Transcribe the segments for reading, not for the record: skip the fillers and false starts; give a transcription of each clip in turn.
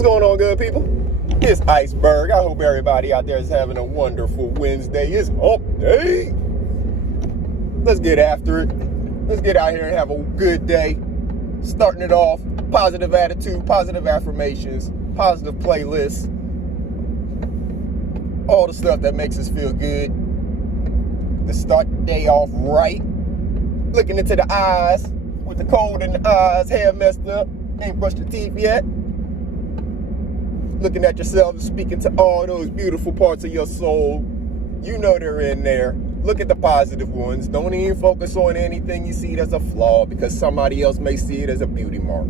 What's going on, good people? It's Iceberg. I hope everybody out there is having a wonderful Wednesday. It's hump day. Let's get after it. Let's get out here and have a good day. Starting it off, positive attitude, positive affirmations, positive playlists, all the stuff that makes us feel good. To start the day off right. Looking into the eyes with the cold in the eyes, hair messed up, ain't brushed your teeth yet. Looking at yourself and speaking to all those beautiful parts of your soul. You know they're in there. Look at the positive ones. Don't even focus on anything you see that's a flaw because somebody else may see it as a beauty mark.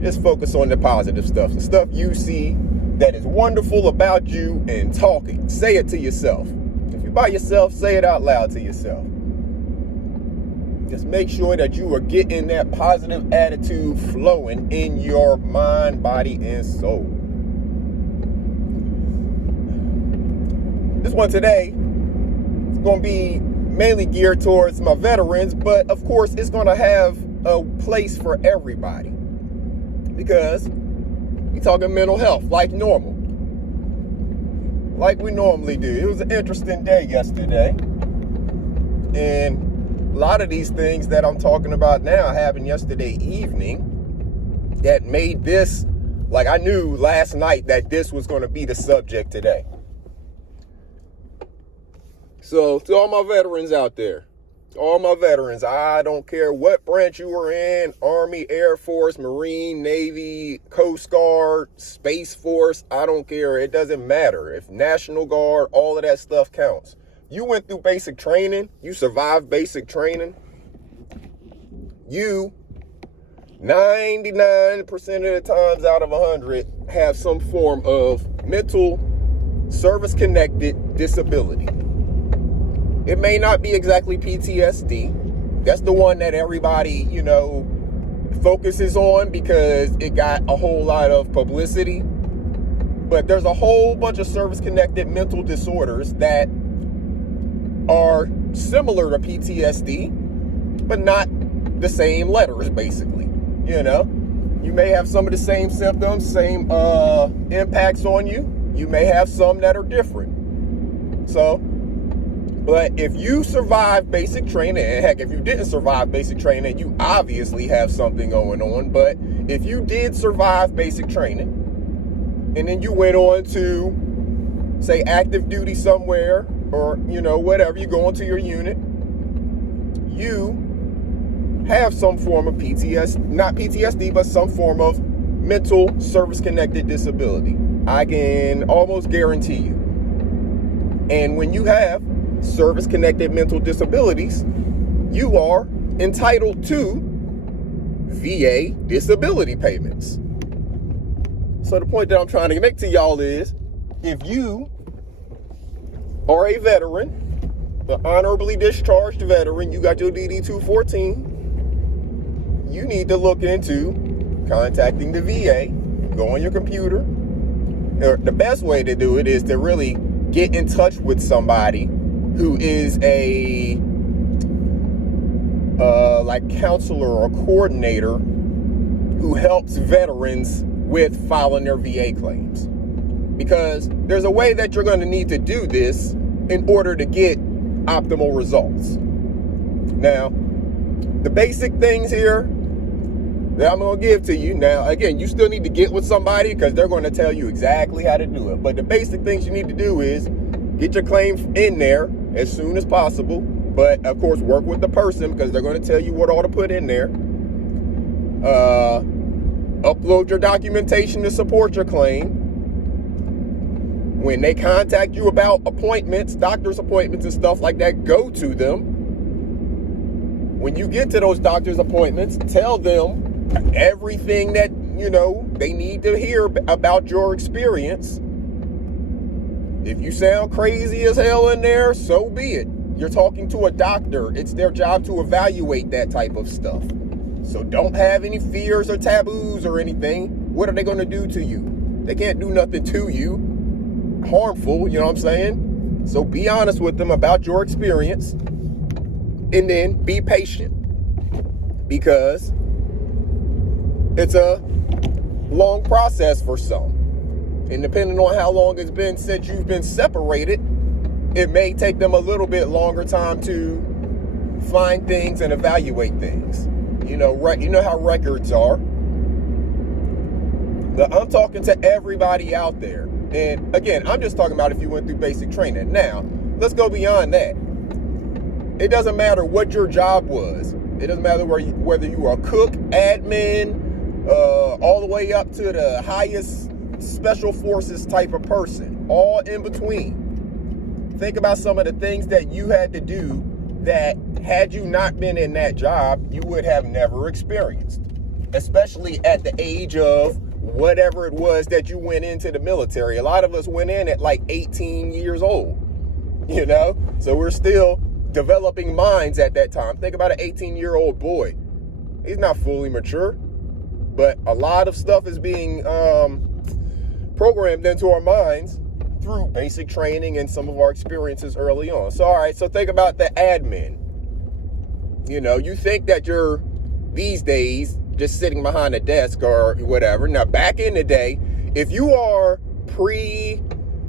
Just focus on the positive stuff. The stuff you see that is wonderful about you and talk it. Say it to yourself. If you're by yourself, say it out loud to yourself. Just make sure that you are getting that positive attitude flowing in your mind, body, and soul. This one today is going to be mainly geared towards my veterans, but of course it's going to have a place for everybody because we're talking mental health like normal, like we normally do. It was an interesting day yesterday, and a lot of these things that I'm talking about now happened yesterday evening that made this, like I knew last night that this was going to be the subject today. So to all my veterans out there, I don't care what branch you were in, Army, Air Force, Marine, Navy, Coast Guard, Space Force, I don't care. It doesn't matter. If National Guard, all of that stuff counts. You went through basic training. You survived basic training. You, 99% of the times out of 100, have some form of mental service-connected disability. It may not be exactly PTSD. That's the one that everybody, focuses on because it got a whole lot of publicity. But there's a whole bunch of service-connected mental disorders that are similar to PTSD, but not the same letters, basically. You may have some of the same symptoms, same impacts on you. You may have some that are different. But if you survive basic training, and heck, if you didn't survive basic training, you obviously have something going on. But if you did survive basic training, and then you went on to, say, active duty somewhere, or, whatever, you go into your unit, you have some form of not PTSD, but some form of mental service-connected disability. I can almost guarantee you. And when you have service-connected mental disabilities, you are entitled to VA disability payments. So the point that I'm trying to make to y'all is, if you are a veteran, an honorably discharged veteran, you got your DD-214, you need to look into contacting the VA. Go on your computer. The best way to do it is to really get in touch with somebody who is a counselor or coordinator who helps veterans with filing their VA claims. Because there's a way that you're going to need to do this in order to get optimal results. Now, the basic things here that I'm going to give to you. Now, again, you still need to get with somebody because they're going to tell you exactly how to do it. But the basic things you need to do is get your claim in there as soon as possible. But, of course, work with the person because they're going to tell you what all to put in there. Upload your documentation to support your claim. When they contact you about appointments, doctor's appointments and stuff like that, go to them. When you get to those doctor's appointments, tell them everything that, they need to hear about your experience. If you sound crazy as hell in there, so be it. You're talking to a doctor. It's their job to evaluate that type of stuff. So don't have any fears or taboos or anything. What are they going to do to you? They can't do nothing to you harmful, you know what I'm saying? So be honest with them about your experience and then be patient because it's a long process for some. And depending on how long it's been since you've been separated, it may take them a little bit longer time to find things and evaluate things. You know how records are. I'm talking to everybody out there. And again, I'm just talking about if you went through basic training. Now, let's go beyond that. It doesn't matter what your job was. It doesn't matter whether you are a cook, admin, all the way up to the highest special forces type of person, all in between. Think about some of the things that you had to do that had you not been in that job, you would have never experienced, especially at the age of whatever it was that you went into the military. A lot of us went in at like 18 years old, so we're still developing minds at that time. Think about an 18-year-old boy. He's not fully mature, but a lot of stuff is being programmed into our minds through basic training and some of our experiences early on. So, all right, so think about the admin. You think that you're, these days, just sitting behind a desk or whatever. Now, back in the day, if you are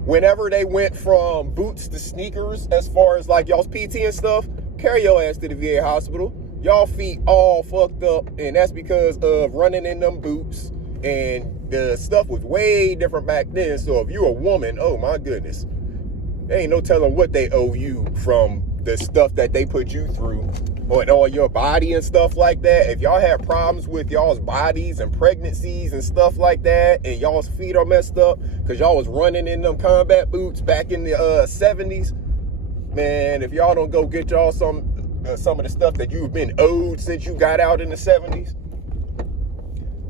whenever they went from boots to sneakers, as far as like y'all's PT and stuff, carry your ass to the VA hospital. Y'all feet all fucked up, and that's because of running in them boots, and the stuff was way different back then. So if you're a woman, oh my goodness, there ain't no telling what they owe you from the stuff that they put you through on all your body and stuff like that. If y'all have problems with y'all's bodies and pregnancies and stuff like that, and y'all's feet are messed up because y'all was running in them combat boots back in the 70s, man, if y'all don't go get y'all some of the stuff that you've been owed since you got out in the 70s.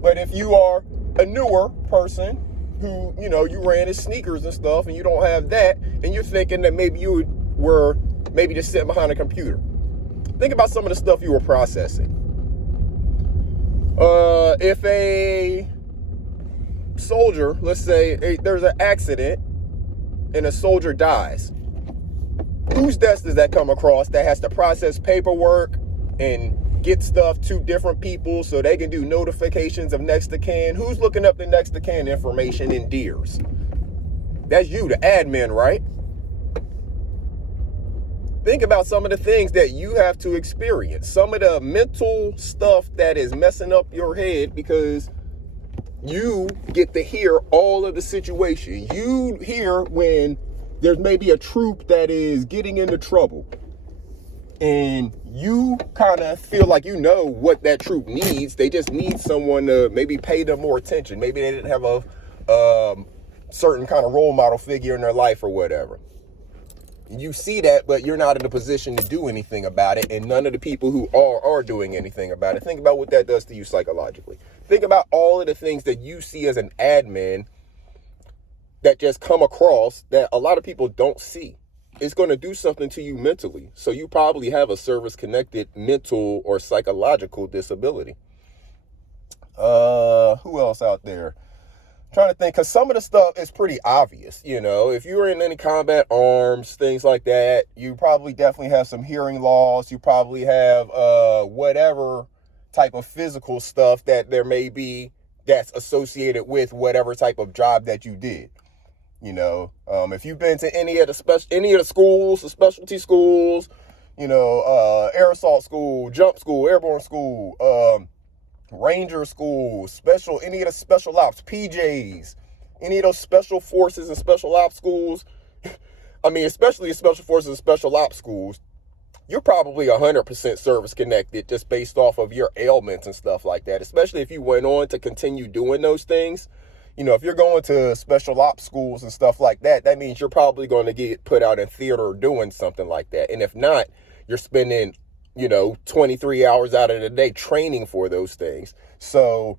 But if you are a newer person who, you ran his sneakers and stuff, and you don't have that, and you're thinking that maybe you were just sitting behind a computer. Think about some of the stuff you were processing. If a soldier, let's say there's an accident and a soldier dies, whose desk does that come across that has to process paperwork and get stuff to different people so they can do notifications of next of kin? Who's looking up the next of kin information in DEERS? That's you, the admin, right? Think about some of the things that you have to experience, some of the mental stuff that is messing up your head because you get to hear all of the situation. You hear when there's maybe a troop that is getting into trouble, and you kind of feel like you know what that troop needs. They just need someone to maybe pay them more attention. Maybe they didn't have a certain kind of role model figure in their life or whatever. You see that, but you're not in a position to do anything about it, and none of the people who are doing anything about it. Think about what that does to you psychologically. Think about all of the things that you see as an admin that just come across that a lot of people don't see. It's going to do something to you mentally. So you probably have a service-connected mental or psychological disability. Who else out there? Trying to think, because some of the stuff is pretty obvious. If you were in any combat arms, things like that, you probably definitely have some hearing loss. You probably have whatever type of physical stuff that there may be that's associated with whatever type of job that you did. If you've been to any of the schools, the specialty schools, air assault school, jump school, airborne school, Ranger school, any of the special ops, PJs, any of those special forces and special ops schools, especially the special forces and special ops schools, you're probably 100% service connected just based off of your ailments and stuff like that, especially if you went on to continue doing those things. If you're going to special ops schools and stuff like that, that means you're probably going to get put out in theater or doing something like that. And if not, you're spending 23 hours out of the day training for those things. So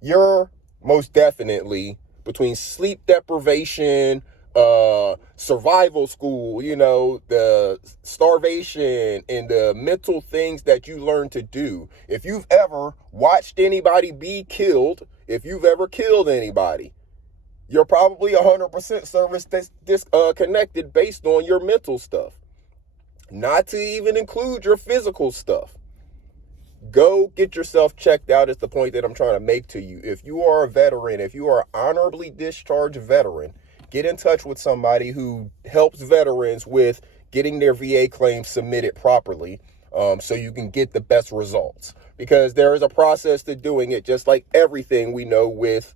you're most definitely between sleep deprivation, survival school, the starvation and the mental things that you learn to do. If you've ever watched anybody be killed, if you've ever killed anybody, you're probably 100% service disconnected based on your mental stuff. Not to even include your physical stuff. Go get yourself checked out is the point that I'm trying to make to you. If you are a veteran, if you are an honorably discharged veteran, get in touch with somebody who helps veterans with getting their VA claims submitted properly, so you can get the best results. Because there is a process to doing it, just like everything we know with,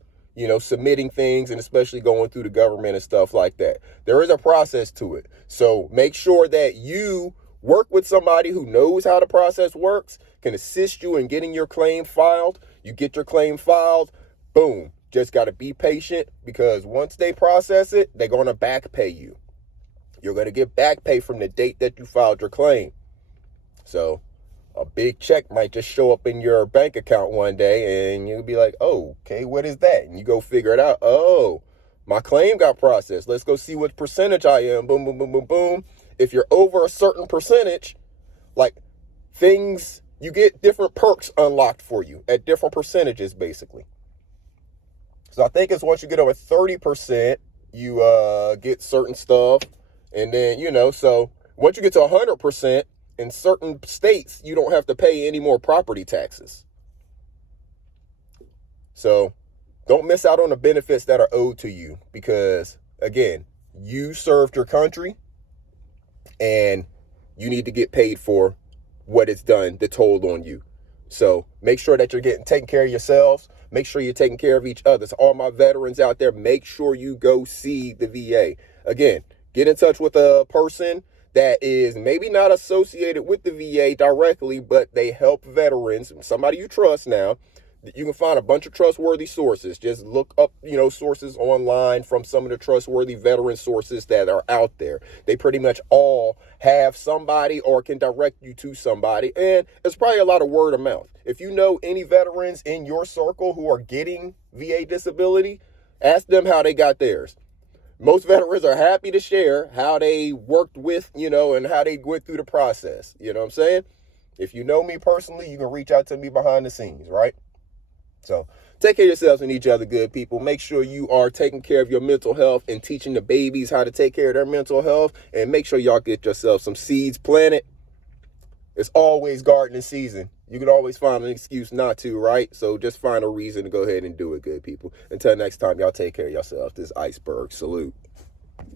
submitting things, and especially going through the government and stuff like that. There is a process to it. So make sure that you work with somebody who knows how the process works, can assist you in getting your claim filed. You get your claim filed, boom. Just got to be patient, because once they process it, they're going to back pay you. You're going to get back pay from the date that you filed your claim. So a big check might just show up in your bank account one day, and you'll be like, oh, okay, what is that? And you go figure it out. Oh, my claim got processed. Let's go see what percentage I am. Boom, boom, boom, boom, boom. If you're over a certain percentage, like things, you get different perks unlocked for you at different percentages, basically. So I think it's once you get over 30%, you get certain stuff. And then, so once you get to 100%, in certain states, you don't have to pay any more property taxes. So don't miss out on the benefits that are owed to you, because, again, you served your country and you need to get paid for what it's done, the toll on you. So make sure that you're taking care of yourselves. Make sure you're taking care of each other. So all my veterans out there, make sure you go see the VA. Again, get in touch with a person that is maybe not associated with the VA directly, but they help veterans. Somebody you trust now. You can find a bunch of trustworthy sources. Just look up, sources online from some of the trustworthy veteran sources that are out there. They pretty much all have somebody or can direct you to somebody. And it's probably a lot of word of mouth. If you know any veterans in your circle who are getting VA disability, ask them how they got theirs. Most veterans are happy to share how they worked with, and how they went through the process. You know what I'm saying? If you know me personally, you can reach out to me behind the scenes, right? So take care of yourselves and each other, good people. Make sure you are taking care of your mental health and teaching the babies how to take care of their mental health. And make sure y'all get yourself some seeds planted. It's always gardening season. You can always find an excuse not to, right? So just find a reason to go ahead and do it, good people. Until next time, y'all take care of yourselves. This is Iceberg. Salute.